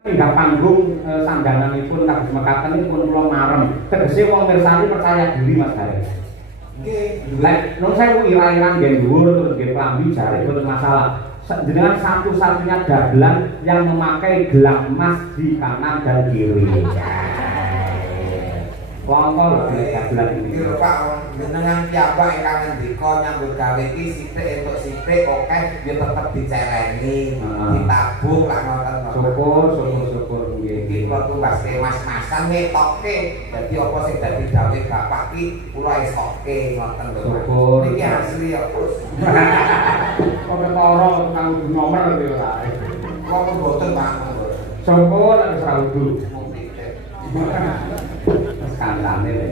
Pindah panggung sandanganipun kados mekaten pun kula marem. Tegese wong mirsani percaya diri Mas Gareng. Nggih. Lek nun sewu ira-iran nggih dhuwur terus nggih klambi jare mboten masalah. Jenengan satu-satunya dagelan yang memakai gelang emas di kanan dan kiri. Wongkol dagelan iki. Lho Pak, jenengan piyambak ingkang ngendika nyambut gawe iki sithik entuk sithik akeh ya tetep diceleni, ditabung lak ngoten. Syukur nggih. Iki kula tumpaske mas-masan ngetokke. Dadi apa sing dadi gawe bapak iki kula esokke ngoten lho. Syukur. Iki asli ya, Bos. Kok ketara kang nomor iki ora. Kok mboten Pak. Syukur nek wis ra udu. Kancane lho.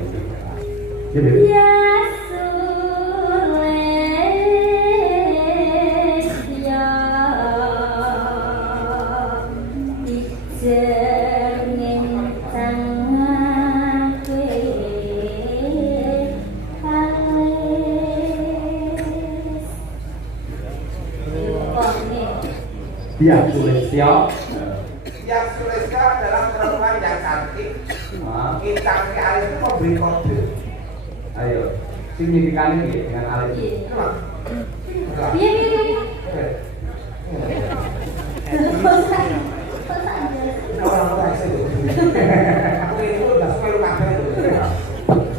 Ya sules ya ijengin tangaku Dia Sulistyo. Yang Sulistyo adalah perempuan yang cantik. Kita alis itu mau beri kode. Ayo, signifikannya dengan alis. Iya.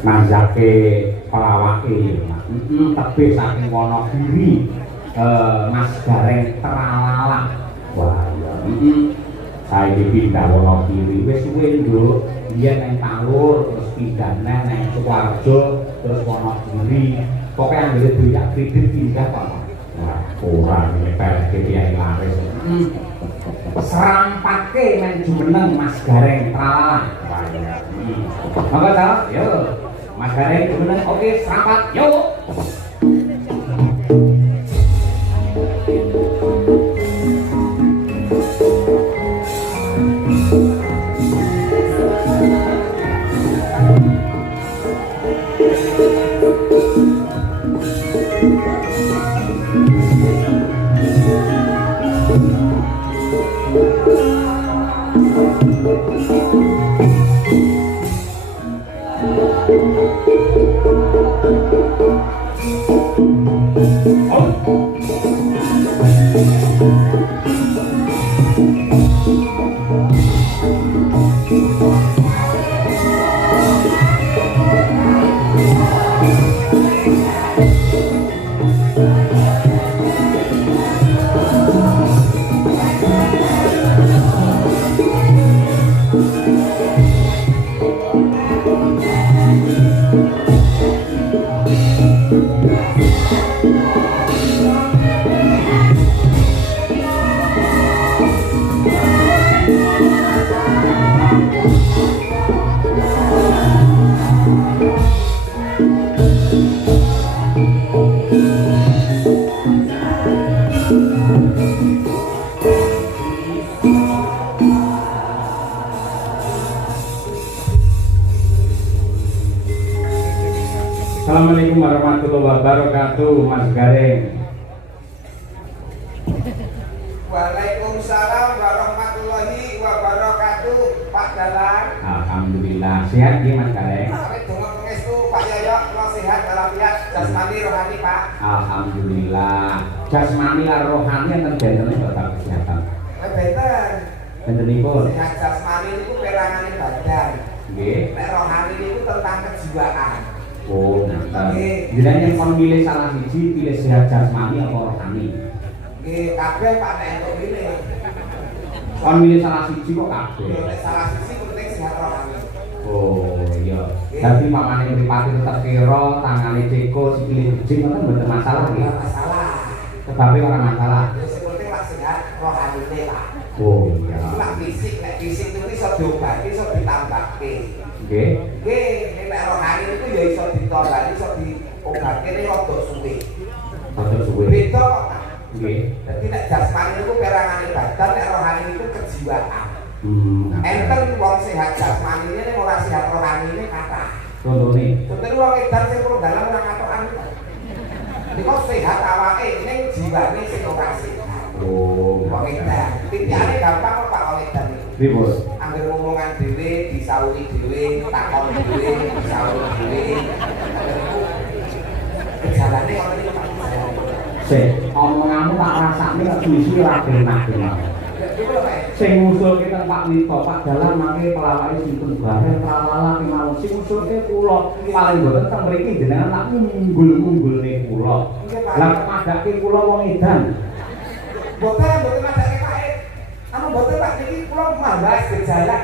Manjake pelawake, tapi saking Wonogiri, Mas Gareng teralala. Wah, saya dipindah Wonogiri, wis suwe nduk. Biyen nang Talur, terus pindah nang Sukoharjo, terus Wonogiri. Pokoke anggere duit kredit pindah kok. Wah, ora nyepelke kiai laris. Serampake men jumeneng Mas Gareng tralala. Wah, iya. Monggo ta? Yo. Mas Gareng jumeneng oke serampat. Yo. Assalamualaikum warahmatullahi wabarakatuh, Mas Gareng. Waalaikumsalam warahmatullahi wabarakatuh, Pak Dalang. Alhamdulillah sehat nggih Mas Gareng. Awit donga pangestu Pak Yoyo, kula sehat walafiat jasmani rohani, Pak. Alhamdulillah. Jasmani lan rohani enten benten bapak kesehatan. Benten. Bentenipun. Sehat jasmani niku perangane badan. Nggih. Nek rohani niku tentang kejiwaan. Oh, nah. Jenengan kon milih salah siji, pilih sehat jasmani apa rohani? Nggih, kabeh Pak nek entuk milih. Kon milih salah siji kok kabeh. Nek salah siji penting sehat rohani. Oh, iya. Dadi mamane mripate tetep kira, tangane ceko, sikile bejing ngoten mboten masalah nggih. Ora masalah. Sebabe ora masalah. Wis penting Pak sehat rohanine, Pak. Oh, iya. Nek fisik itu iso diobati, iso ditambahke. Nggih. Nggih, nek rohani itu ya iso ditambahke, iso diobati nek rada suwe. Rada suwe. Beda kok, Pak. Nggih. Dadi nek jasmani itu perangane badan, nek rohani itu kejiwaan. Enten wong sehat jasmani ini ora sehat rohani ini kata. Contone. Contohnya wong edan sing perlu dalam ora katokan. Niku sehat awake ning jiwane sing ora sehat. Oh, Wong edan. Titiane gampang kok Pak wong edan niku. Ribut. Angger ngomongan dhewe disauri dhewe, takon dhewe, disauri dhewe. Gejalane ono iki Pak. Sik, omonganmu tak rasane kok suwi-suwi ra benak-benak. Sing ngusulke teng Pak Wito, Pak Dalan mangke pelawake sinten bareng tralala kemawon. Sing ngusulke kula paling boten teng mriki jenengan tak unggul-unggulne kula. Lah madake kula wong edan. Boten madake Pak. Anu boten Pak niki kula membahas gejala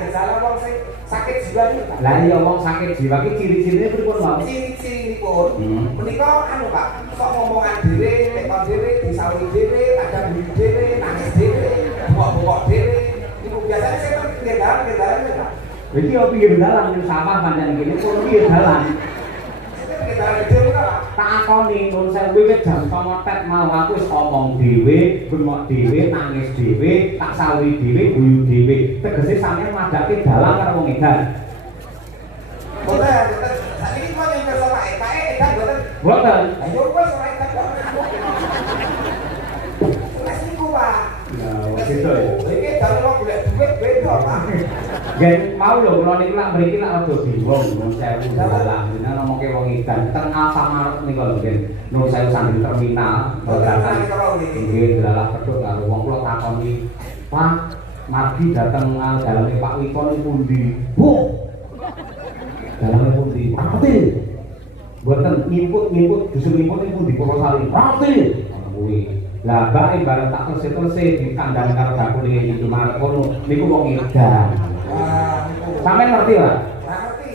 wong sing sakit jiwa niku Pak. Lah iya wong sakit jiwa iki ciri-cirine pripun, Pak? Ciri-cirinipun menika anu Pak, kok ngomongan dhewe, tekon dhewe, disauri dhewe, kadang buli dhewe, nangis dhewe, bokok dhewe. Niku biasane saya kan pinggir dalan Pak. Iki yo pinggir dalan ning sawah pancen kene kok pinggir dalan. Saya pinggir dalan dhewe Pak. Tak akoni nun sewu wit jam 09.00 tet mau aku wis omong dhewe, bengok dhewe, nangis dhewe, tak sauri dhewe, guyu dhewe. Tegese sampeyan madake dalan karo wong edan. Boten. Saiki kok nyampe sama Pak edan boten. Boten. Ayo wis ora edan kok. Wes niku Pak. Ya, wis itu ya. Iki dalem kok golek duit beda Pak. Gen mau lho kula niku lak mriki lak rada bingung nun sewu dalan. Jenengan ngomongi wong edan teng Alfamart niku lho gen. Nun sewu sambil terminal. Nggih, dalah pedhot karo wong kula takoni, "Pak, margi dateng daleme Pak Wito niku pundi?" "Bu, daleme pundi?" "Pati." "Mboten ngimput justru ngimput niku pundi Purwosari?" "Pati." Ngono kuwi. Lah bae bareng tak terus dikandani karo bakul iki Indomaret kono niku wong edan. Wah, niku. Sampeyan ngerti, Pak? Ora ngerti.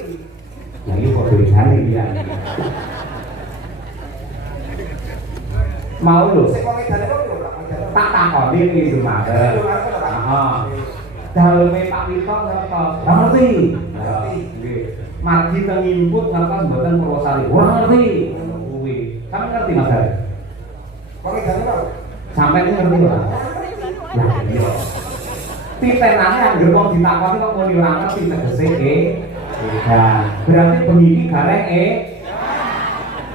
Nah, iki padha isane dia. Mau lho, Sing kok edane kok lho Pak. tak takoni iki Indomaret. Heeh. Daleme Pak Wito ngertos. Ora ngerti. Nggih. Margi teng input ngertos mboten Purwosari. Ora ngerti. Ngono kuwi. Sampeyan ngerti Mas Hari? Kok edane kok? Sampeyan ngerti, Pak? Lah iya. Titenane anggere wong ditakoni kok muni ora ngerti tegese edan. Berarti bengi iki gareng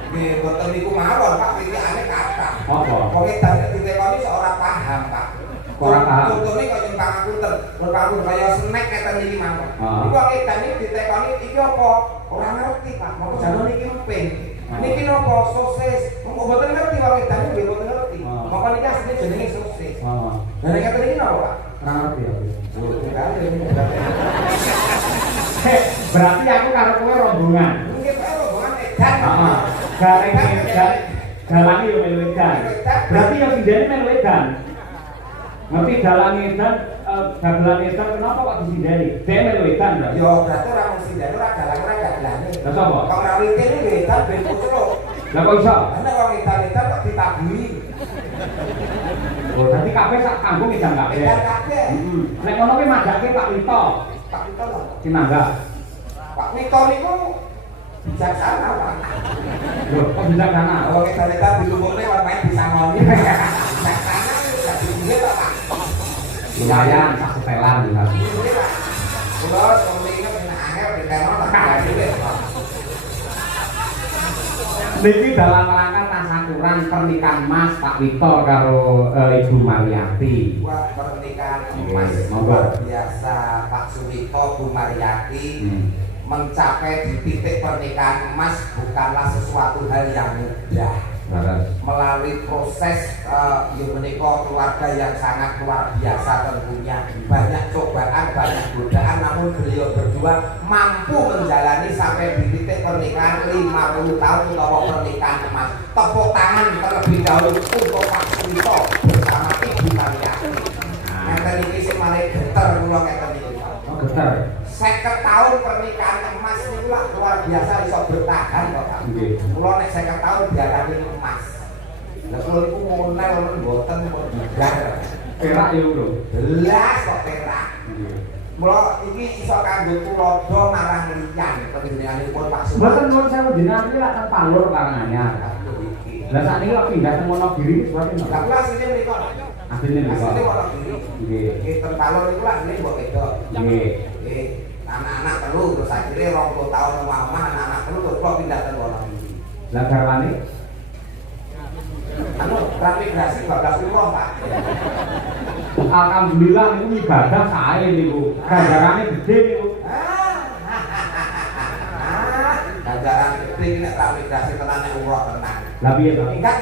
Nggih, boten niku mawon Pak, pitikane kathah. apa? Kok edane ditekoni sok ora paham Pak. Ora paham. Contone kaya nyung pangapunten, nur pangapunten kaya snack keten niki mawon. Ah. Iku kok edane ditekoni iki apa? Ora ngerti Pak. Moko jane niki emping. Niki napa sosis? Moko boten ngerti wong edane nggih boten ngerti. Moko niki asline jenenge sosis. Heeh. Lah nek keten iki napa Pak? Ora ngerti aku. Heh, Berarti aku karo kowe rombongan. mungkin Pak rombongan edan. Heeh. Gareng edan. Dalange yo melu edan. Berarti yo sindene melu edan. Ngerti dalang edan, dagelan edan kenapa kok disindeni? Dhewe melu edan lho. Yo berarti ora mung sindane ora dalang ora dagelane. Lah sapa? Kok ora witene nggih edan ben pucuk. Lah kok iso? Ana wong edan-edan kok ditaburi. Oh, berarti kabeh sak kampung edan kabeh. Edan kabeh. Heeh. Nek ngono kuwi madake Pak Wito. Pak Wito lho. Kinangga. Pak Wito niku bijaksana Pak. Lho, kok bijaksana? Oh, edan-edan dilumukne warnane disangoni. Bijaksana dadi duit Pak. Lumayan sak setelan iki. Duit Pak. Kula sumringep nek angel dikeno tak duit Pak. Niki dalam rangka tasyakuran pernikahan Mas Pak Wito karo Ibu Mariati. Wah, pernikahan Oke, Mas monggo. luar biasa Pak Suwito, Bu Mariati mencapai di titik pernikahan emas bukanlah sesuatu hal yang mudah. Melalui proses yang menikah keluarga yang sangat luar biasa tentunya, banyak cobaan, banyak godaan, namun beliau berdua mampu menjalani sampai di titik pernikahan 50 tahun atau pernikahan emas. Tepuk tangan terlebih dahulu untuk Pak Suwito bersama Ibu Mariati. Ngeten iki sing malah geter kula ngeten iki. Oh, getar. 50 tahun pernikahan emas niku lah luar biasa iso bertahan kok Pak. Nggih. Kula nek 50 tahun diarani emas. Lah kula niku ngonel mboten kok digar. Perak ya, Bro. Belas kok perak. Nggih. Mula iki iso kanggo tulodo marang liyan panjenenganipun Pak Suwito. Mboten nuwun sewu jenengan iki lak teng Palur karanganyar. Lah sakniki kok pindah teng Wonogiri seperti Lah napa? kula asline mriko. Asline Asline napa? Wonogiri. Nggih. Nggih ten Palur niku lah asline mbok wedok. Nggih. Nggih. Anak-anak telu terus akhirnya 20 tahun omah-omah anak-anak telu terus kok pindah ten Wonogiri. Lah garwane Anu transmigrasi 12 umroh Pak. Alhamdulillah niku ibadah sae niku. Ganjarane gede niku. Ganjaran gede iki nek ramidasi tenan nek umroh tenan. Lah piye to? Enggak.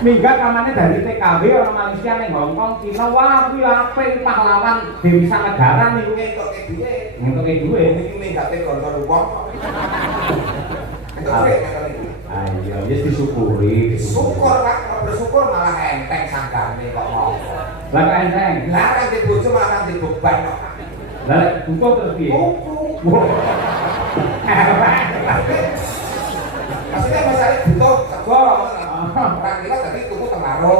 Minggat kamane dari TKW orang Malaysia ning Hongkong, Cina, wah kuwi apik pahlawan Dewi Negara niku Ngentuke dhuwit. ngentuke dhuwit. Niki minggate kanca wong. Entuk dhuwit kata niku. Ayo, wis disyukuri. Syukur Pak, bersyukur malah enteng sanggane kok ngopo. Lah kok enteng. Lah kan di bojo malah di beban kok. Lah cukup terus piye? Tuku. Maksudnya masalah butuh sego. Ora kira tadi tuku tengaro.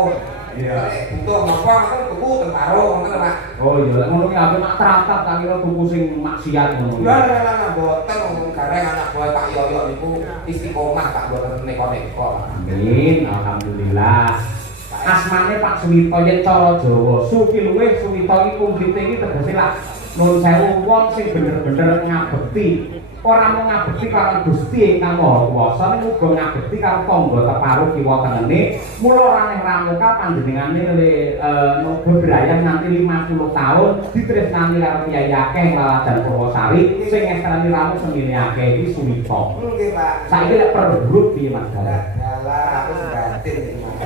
Iya. Butuh ngopo kan tuku tengaro ngono Pak. Oh iya, lek ngono ki aku mak tratap tak kira tuku sing maksiat ngono. Lah boten ngomong gareng anak buah Pak Yoyo niku istiqomah Pak boten neko-neko. Amin, alhamdulillah. Asmane Pak Suwito yen cara Jawa, Suki luwih Suwito iki kumplite iki tegese lak nuwun sewu wong sing bener-bener ngabekti. Ora mung ngabekti karo Gusti Ingkang Maha Kuwasa, ning uga ngabekti karo tangga teparuh kiwa tengene. Mula ora ning Ramuka panjenengane bebrayan nganti 50 tahun ditresnani karo Kyai Akeh Laladan Purwosari sing ngestrani ramu semene akeh iki Suwito. Nggih Pak. Saiki lek perburuk piye Mas Dalah? Dalah aku sebatin iki Mas.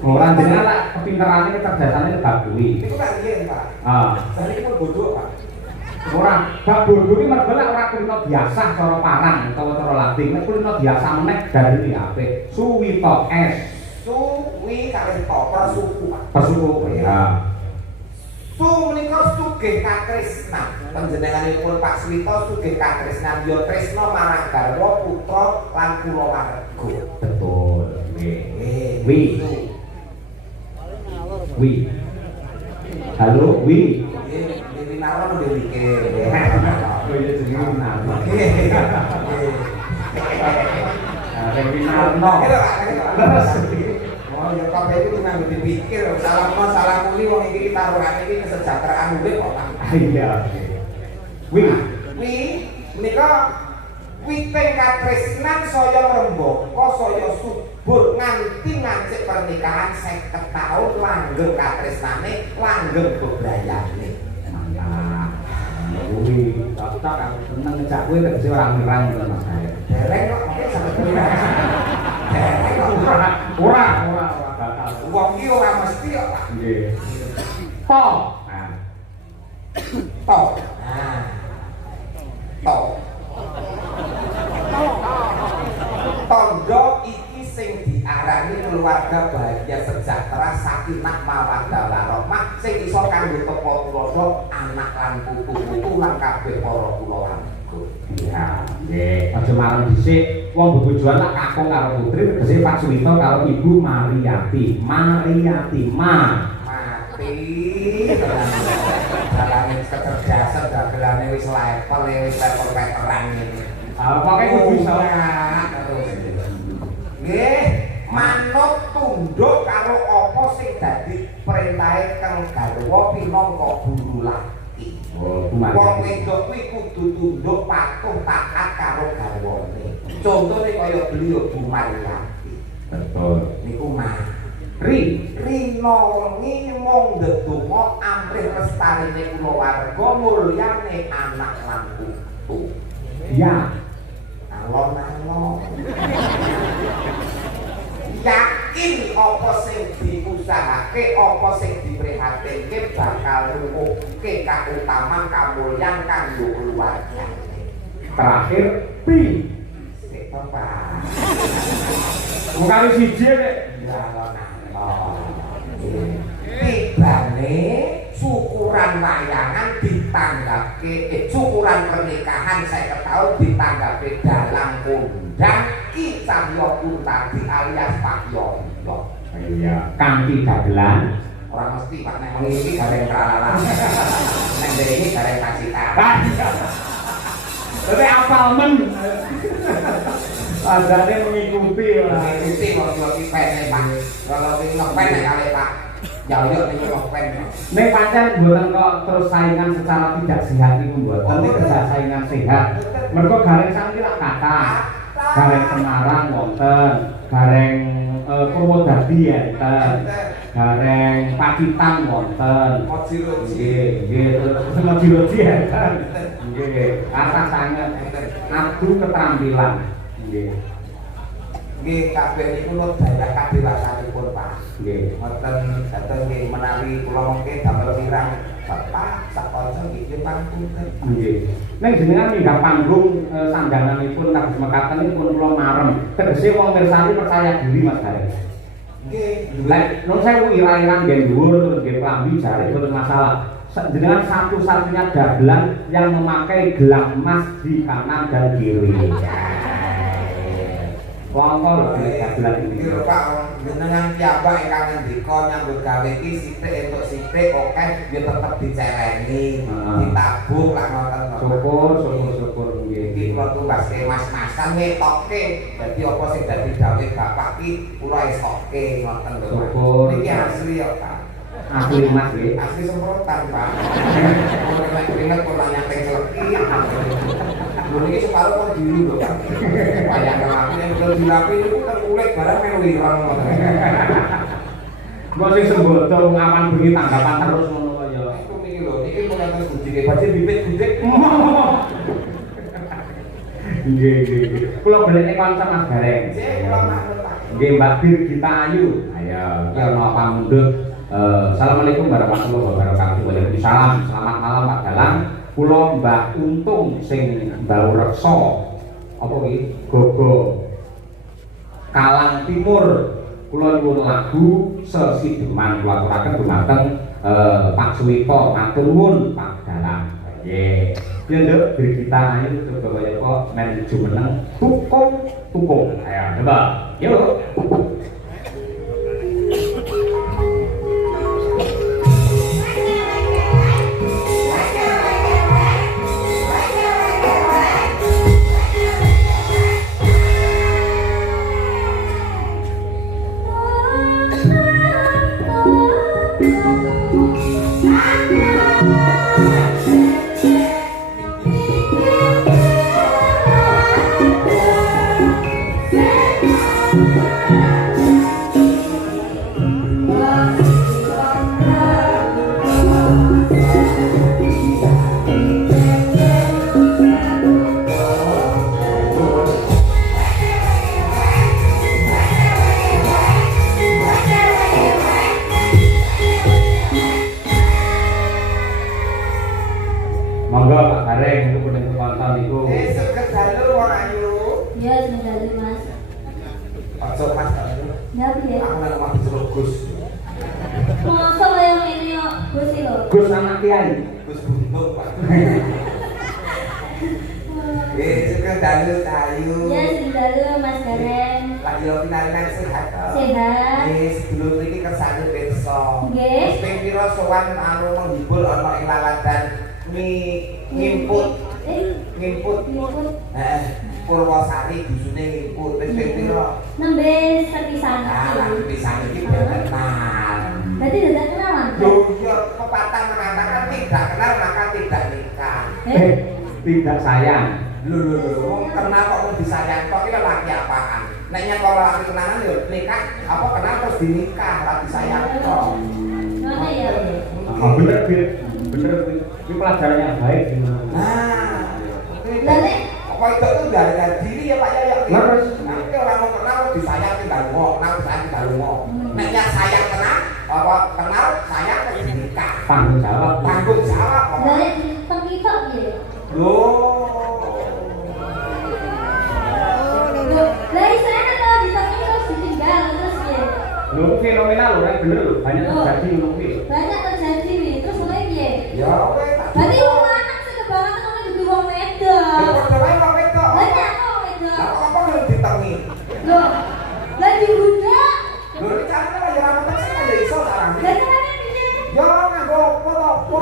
Ora jenengan lak kepinterane kecerdasane bab kuwi. Niku tak riyen Pak. Saya iki bodoh Pak. Ora, bab bodoh iki mergo lek ora kulino biasa cara parang utawa cara lading, nek kulino biasa meneh dari apik. Suwito S. Suwi kalih topor suku Pak. Pesuku ya. Su menika sugih katresnan. Panjenenganipun Pak Suwito sugih katresnan ya tresna marang garwa putra lan kulawarga. Betul. Nggih. Wi. Halo, Wi. Dewi Narwan udah mikir. Oh iya jenenge Narno. Dewi Narno. Oh ya kabeh itu nganggo dipikir, salah muli wong iki taruhane iki kesejahteraan urip kok. Iya. Wi. Menika witing katresnan saya ngrembaka saya subur nganti ngancik pernikahan 50 tahun langgeng katresnane langgeng bebrayane. Mantap. Wi, cocok aku seneng ngejak kowe tegese ora ngerang to Mas. Dereng kok mungkin sampe pernikahan. Dereng kok Ora bakal. wong iki ora mesti kok Pak. Nggih. To. To. Nah. To. Tondo iki sing diarani keluarga bahagia sejahtera sakinah mawaddah warahmah sing iso kanggo tepa tulodo anak lan putu-putu lan kabeh para kulawarga. Iya, nggih. Aja marang dhisik wong bebojoan lak kakung karo putri tegese Pak Suwito karo Ibu Mariyati. Mariyati Mati. Dalane kecerdasan dagelane wis level veteran ini. Pokoke kudu iso nggih, manut tunduk karo apa sing dadi perintahe kang garwa pinangka guru laki. Wong wedok kuwi kudu tunduk patuh taat karo garwane. Contone kaya beliau Bu Mariyati. Betul. Niku mah Rino wengi mung ndedonga amrih lestarine kulawarga mulyane anak lan putu. ya Alon-alon. Yakin apa sing diusahake, apa sing diprihatinke bakal nuwuhke kautaman kamulyan kanggo keluarga. terakhir pi Sik Bapak. kali siji nek Tibane syukuran wayangan ditanggapi syukuran pernikahan 50 tahun ditanggapi dalam kondang Ki Cahyo Kuntadi alias Pak Yoyo. iya kanthi dagelan Orang mesti Pak nek iki gareng tralala. Nek iki gareng kasita. tapi apal men adane mengikuti Mengikuti kok pipene Pak. Kalau iki ngepen nek kali Pak Yoyo niki ngepen. nek pancen mboten kok terus saingan secara tidak sehat niku mboten nek kerja saingan sehat mergo gareng saniki lak kata gareng Semarang wonten gareng Purwodadi enten. Gareng Pacitan wonten. Nggih, Mojiroji enten. Nggih, kathah sanget adu keterampilan. Nggih. Nggih, kabeh niku nur daerah kadewasanipun, Pak. Nggih. Ngoten dateng nggih menawi kula mengke damel kirang Bapak sakonco nggih pangapunten. Nggih. Ning jenengan minggah panggung sandhanganipun kados mekaten nipun kula marem. Tegese wong mirsani percaya diri Mas Gareng. Nggih, Lek nun sewu ira-iran nggih dhuwur terus nggih klambi jare mboten masalah. Jenengan satu-satunya dagelan yang memakai gelang emas di kanan dan kiri. Wongkol dagelan ini. Iki Pak, jenengan piyambak ingkang ngendika nyambut gawe iki sithik entuk sithik oke ya tetep dicereni, ditabung lak ngoten. Syukur nggih. Iki kula tuwaske mas-masan ngetokke. Dadi apa sing dadi dawuh Bapak iki kula esokke ngoten lho. Syukur. Niki asli ya, Pak. Asli Mas nggih. Asli semprotan, Pak. Ora nek keringet kula nyateng celeki. Lho niki separuh kok dulu lho, Pak. Wayang rapi nek udah dirapi niku kan kulit barang melu ireng ngoten. Mbok sing sembodo ngapan bengi tanggapan terus ngono kaya. Iku niki lho, niki kula terus bujike baca bibit budik. Nggih. Kula balekne kanca Mas Gareng. Nggih, kula matur, Pak. Nggih, Mbak Birgita Ayu. Ayo, iki ana pamundhut. Assalamualaikum warahmatullahi wabarakatuh. Waalaikumsalam. Selamat malam Pak Dalang. Kula Mbah Untung sing mbau reksa. Apa iki? Gogo. Kalang Timur. Kula nyuwun lagu sesideman kula aturaken dumateng Pak Suwito. Matur nuwun Pak Dalang. Nggih. Piye Nduk? Birgita Ayu coba kaya kok men jumeneng tukung. Ayo coba. Yuk. Monggo Pak Gareng niku punika konton niku. Seket dalu wong ayu. Ya, sebentar Mas. Ojo Mas dalu. Ya, piye? Aku nang omah disuruh Gus. Masa kaya ngene yo, Gus iki lho. Gus anak Kiai. Gus Buntung, Pak. Seket dalu ayu. Ya, sebentar Mas Gareng. Lagi yo pinaringan sehat. Sehat. Sebelum ini kersane pirsa. Nggih. Ping pira sowan anu menghibur ana ing laladan ngimput. Ngimput. Heeh. Purwosari dusune ngimput wis ping pira? Nembe sepisan. Ah, pisan iki kenal. Berarti tidak kenalan. Lho, iya pepatah mengatakan tidak kenal maka tidak nikah. Tidak sayang. Lho, kenal kok mau disayang kok iki laki apaan? Nek nyek kalau laki kenalan yo nikah, apa kenal terus dinikah, ora disayang kok. Ngono ya. Bener ini pelajaran yang baik. Nah, Lalu kok itu tuh dari diri ya Pak ya. Terus Nanti orang mau kenal disayang tinggal lunga, kenal sayang tinggal lunga. Nek nyek sayang kenal, apa kenal sayang terus dinikah. tanggung jawab. Tanggung jawab kok. dari kita piye? Loh. Dari sana kalau ditanya terus ditinggal terus piye? Lho fenomenal lho, kan bener lho, banyak Loh. terjadi ngono kuwi. Banyak terjadi wi, terus mulai piye? Ya wes. Berarti wong lanang sing kebangetan ngene dudu wong wedok. Padha wae kok wedok. Banyak kok wedok. Lah apa belum ditengi? Loh, lah dibudak. Lho iki carane kaya ora metek sing kaya iso sekarang. Lah carane piye? Ya nganggo foto.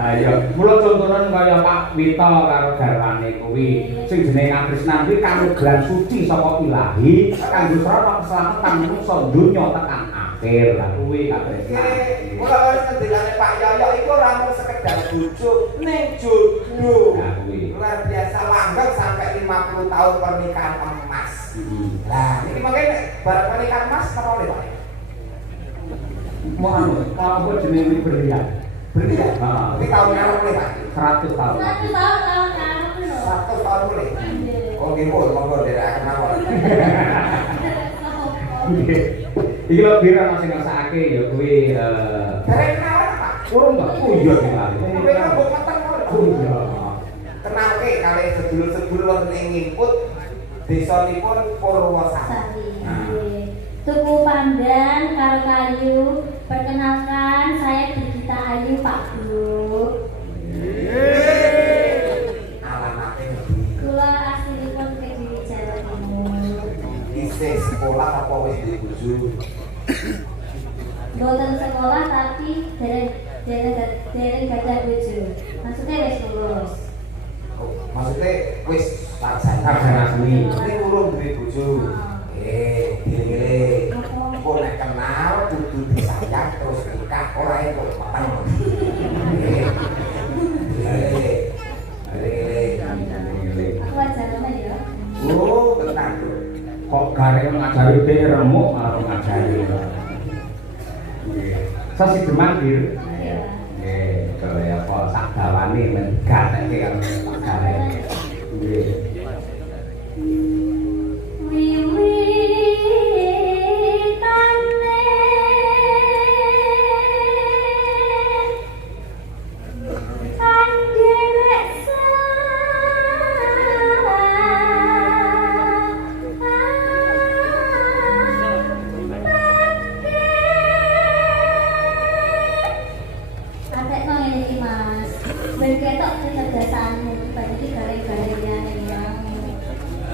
Ayo, mula contohan kaya Pak Wito karo garwane kuwi sing jenenge Katrisnan kuwi kanugrahan suci saka Ilahi kanggo srana keselamatan manungsa donya tekan akhir lah kuwi kabeh. Ora harus ngendikane Pak Yoyo iku ora mung sekedar bojo ning jodoh. Nah kuwi. Luar biasa langgeng sampai 50 tahun pernikahan emas. Lah, ini makanya barang pernikahan emas apa oleh Pak? Mau apa jenenge berlian? Berlian. Heeh. Ini tahun berapa oleh Pak? 100 tahun. 100 tahun kamu lho. 100 tahun boleh. Oh, nggih, monggo dari akan mawon. Iki lho pira sing ngrasakake ya kuwi Dari kenalan Pak? urung Mbak. Oh iya dikali. Sampai rambut meteng Oh iya. kenalke kali sedulur-sedulur wonten ing ngimput desanipun Purwosari. Tuku pandan karo kayu. Perkenalkan saya Digita Ayu Pak Guru. Alamate Kula aslinipun Kediri Jawa Timur. isih sekolah apa wis duwe bojo? Mboten sekolah tapi dereng gadah bojo. Maksudnya wis lulus. Oh, maksudnya wis sarjana seni. ini urung duwe bojo. Dile-dile. Kok nek kenal kudu disayang terus nikah ora entuk mateng. Dile-dile. Aku ajarane ya. Oh, tenang. Kok garek ngajari dhek remuk karo ngajari. Sasi deman bir. Iya. Nggih, kaya apa sak dawane men gatekke karo Pak Garek. Nggih.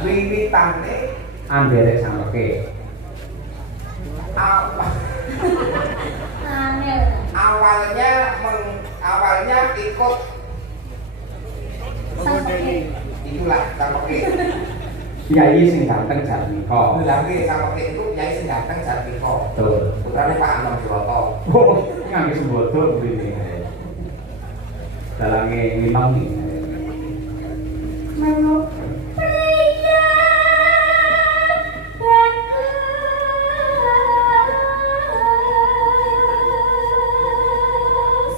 Wiwitane Anderek sampe. Angel. awalnya ikut Sampai itulah sampai Kiai sing ganteng Jarmiko. Lagi sampai itu Yai sing ganteng Jarmiko. Betul. Putrane Pak Anom Suroto. Oh, ngangge sembodo kuwi. Dalange ngimang iki. Menu pria bagus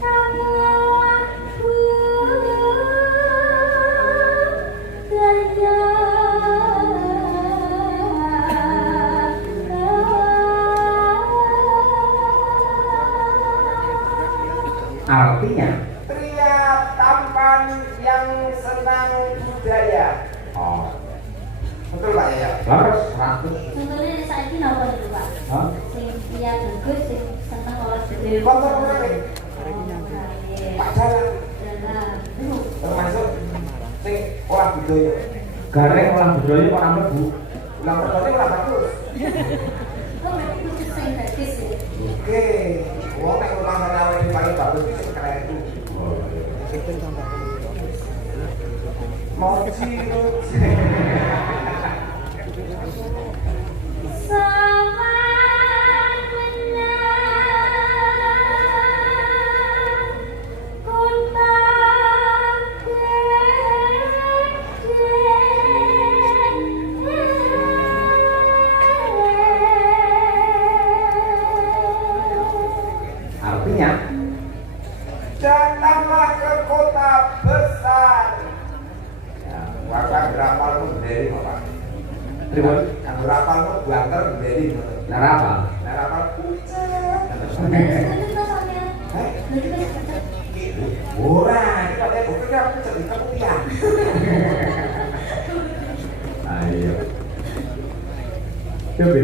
kamu aku daya Artinya Pria tampan yang senang budaya. oh, Betul Pak ya? laras 100. contohnya saiki napa itu Pak? Hah? Sing pria bagus sing seneng olahraga. Kontor menarik. Pak Jalan Jalan. itu termasuk sing orang budaya. Garek orang budaya kok ora mlebu. Ulang pertama orang bagus. Oh, itu sing bagus ya. Oke, wong nek ulang tahun yang paling bagus itu sing keren itu. Mau cium. Saman menang kota Artinya Datanglah ke kota besar. Ya, warga berapal pun dari Bapak. Pripun? Yang berapal pun banter dari. Narapa? Berapal ora, iki kok bukti kan jadi keputihan. Ayo. Coba.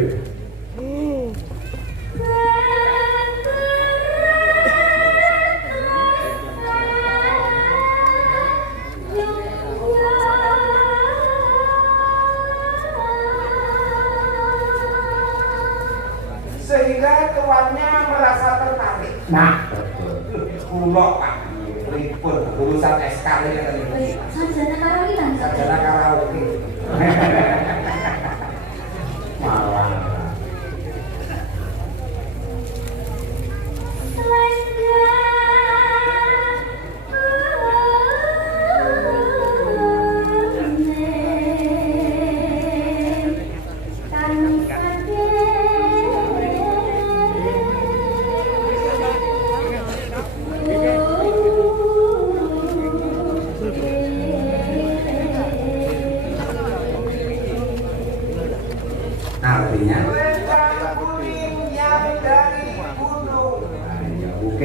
Sehingga tuannya merasa tertarik. Nah, betul. Kulo Pak, pripun urusan SK ini kan ini. Sarjana karaoke kan? Sarjana karaoke. Malah.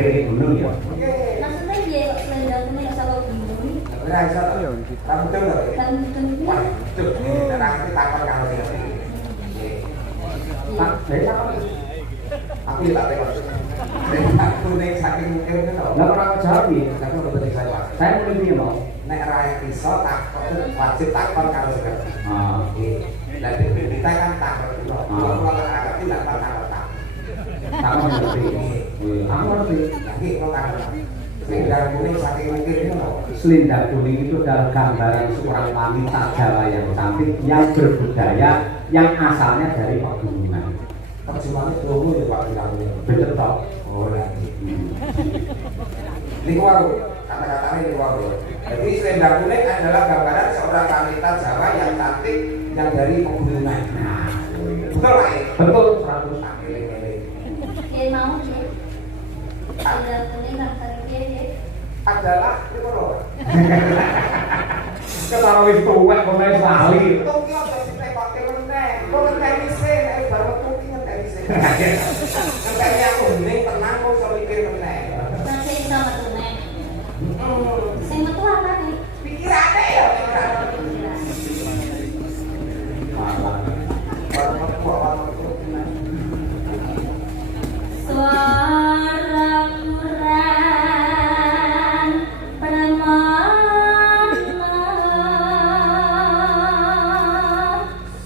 kiri gunung ya. Maksudnya dia kok selendang kuning nggak sama gunung? Ora iso. Kamu dengar? Kan gunung Wah, cuk, tenang iki takon karo dia. Tak, dari apa? Aku ya tak tekon. Tak kuning saking mungkin kan. Lah ora jawab iki. Aku betul saya. Saya mulai piye mau? Nek ra iso takon wajib takon karo dia. Ah, Nggih. Lah kita kan takon. Kalau agak tidak takon. tak ngerti. Aku ngerti. Nggih, kok takon. Selendang kuning saking mungkin itu. Selendang kuning itu adalah gambaran seorang wanita Jawa yang cantik, yang berbudaya, yang asalnya dari pegunungan. Perjuangannya dulu ya Pak bilangnya. Bener toh? Oh ya. Ini wow, kata-katanya ini wow. Jadi selendang kuning adalah gambaran seorang wanita Jawa yang cantik, yang dari pegunungan. Nah, Betul Pak? betul 100. Dia mau dia. Selendang kuning rasanya dia. Adalah ini loh. Kalau wis tuwek kok wis lali. Itu ki aja ditekok meneh. Kok ngenteni sih nek bar metu ki ngenteni sih. Ngenteni aku hening tenang kok iso mikir meneh. Masih sama tunai. Sing metu apa nih? Pikirane ya pikirane. Bar metu awal metu meneh. Suara kurang permana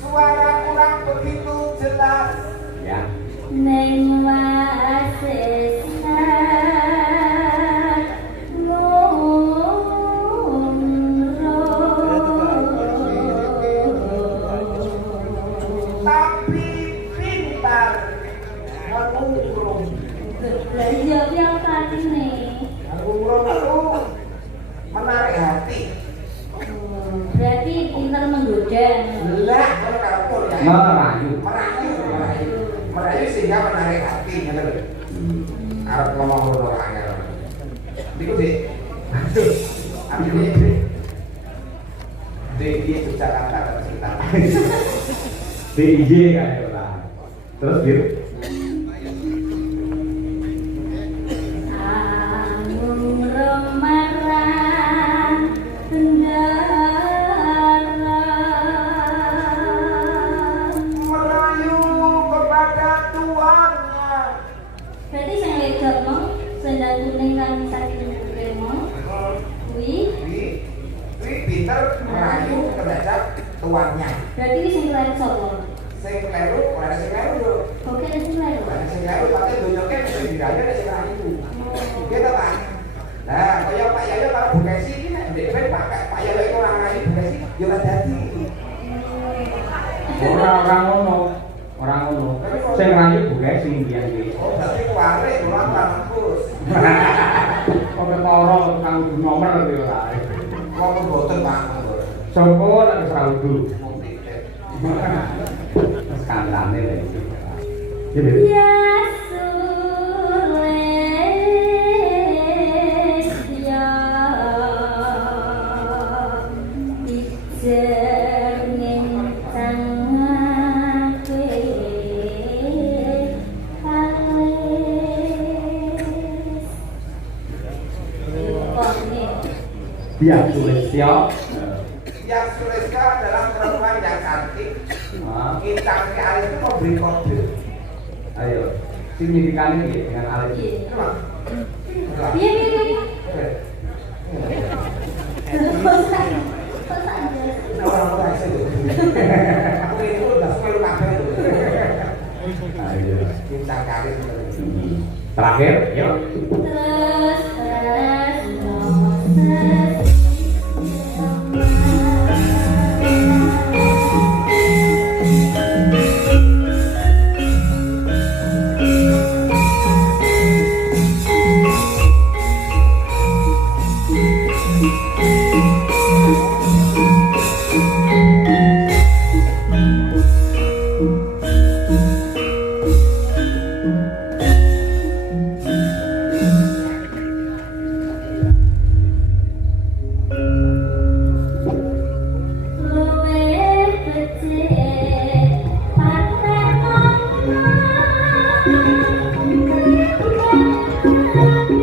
Suara kurang begitu jelas. Ya. neng wasesa Tapi pintar ngurung. Jawab yang tadi nih. Ngurung itu menarik hati. Berarti pintar menggoda. Lah kalau karakter ya. Merayu. Merayu sehingga menarik hati, ngerti lho. Arep ngomong ngono angel. Niku Dik. Aduh. Ambil Dik. Dik iki Jakarta cerita. DIY kan ya lah. Terus gitu. Anggung remaran bendara Merayu kepada tuannya. berarti sing wedok mau selendang kuning kan saking kuwi mau kuwi Wi pinter merayu terhadap tuannya. berarti wis sing lain sapa? Sing kleru, ora sing kleru lho. Oke ada sing lain. Ora sing kleru tapi donyoke mesti dirayu nek sing rayu. Gitu Pak. Nah, kaya Pak Yayo kalau Bukesi iki nek ndek Pak Yayo iku ora rayu Bukesi yo ora dadi. Orang ngono. Orang ngono. Sing rayu bukae sing biyen iki. Oh, dadi kuare ora bagus. Kok ketara kang nomor iki ora. Kok mboten Pak. Joko lan wis ra udu. Skandalane lho iki. Jadi Ya sules ya ijerning tangaku biar tulis ya. Yang Suleska adalah perempuan yang cantik. Ah, Kincangnya alis itu memberi kode. ayo. Signifikannya gitu dengan alis. Coba. Iya, iya, iya. Orang-orang itu. Aku ini udah selalu kabel itu. Ayo. Kincang kali. Terakhir, yuk. Terus Thank you.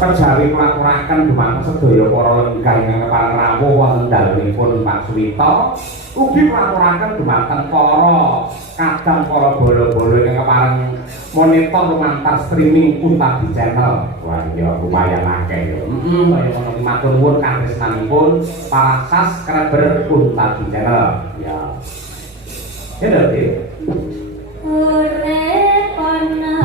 Perjawi nglakuraken dumateng sedaya para lenggah ingkang kepareng rawuh wonten dalemipun Pak Suwito, ugi nglakuraken dumateng para kadang para bala-bala ingkang kepareng monitor lumantar streaming Kuntabi Channel. Wah ya lumayan akeh ya. Kaya ngono ki matur nuwun katresnanipun para subscriber Kuntabi Channel. Ya. Ya lho. Urip ana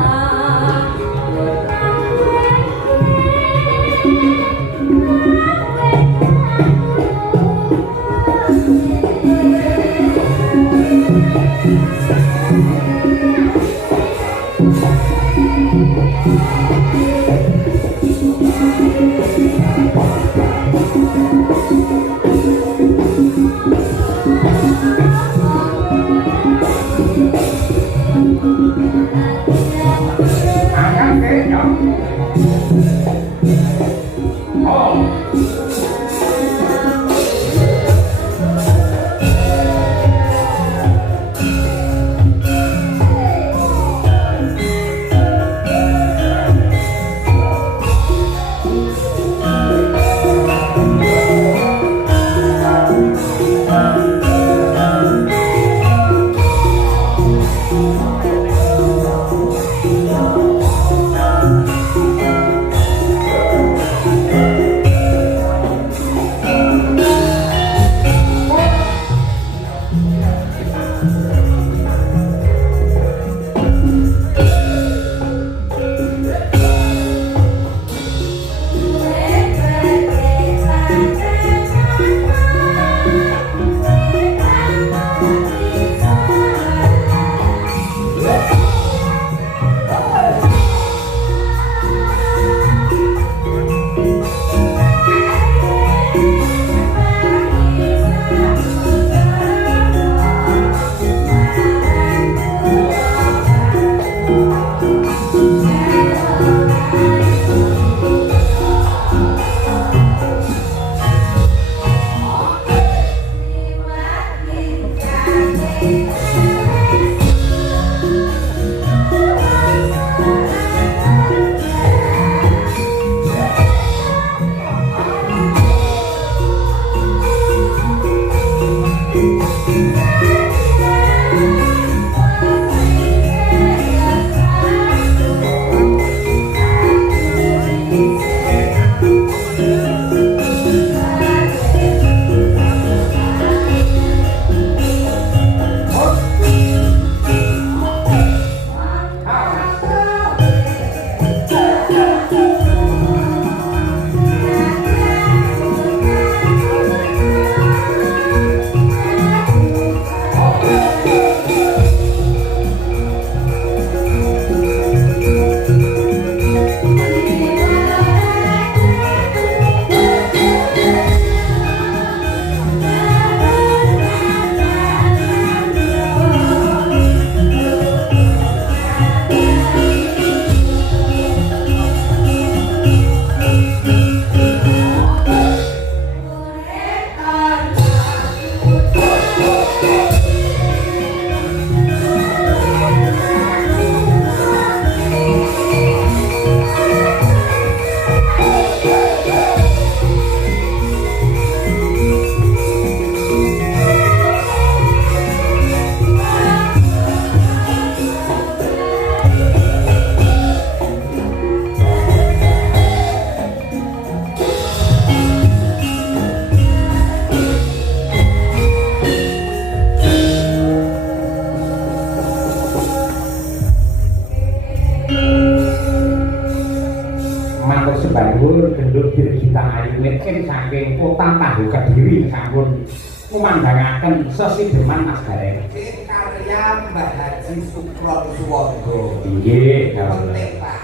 Mantuk sebangun gendut Dirgita Ayu Mitkin saking kota Tahu Kediri sampun memandhangaken sesideman Mas Gareng. Karya Mbah Haji Sukron Suwondo. Inggih, penting Pak.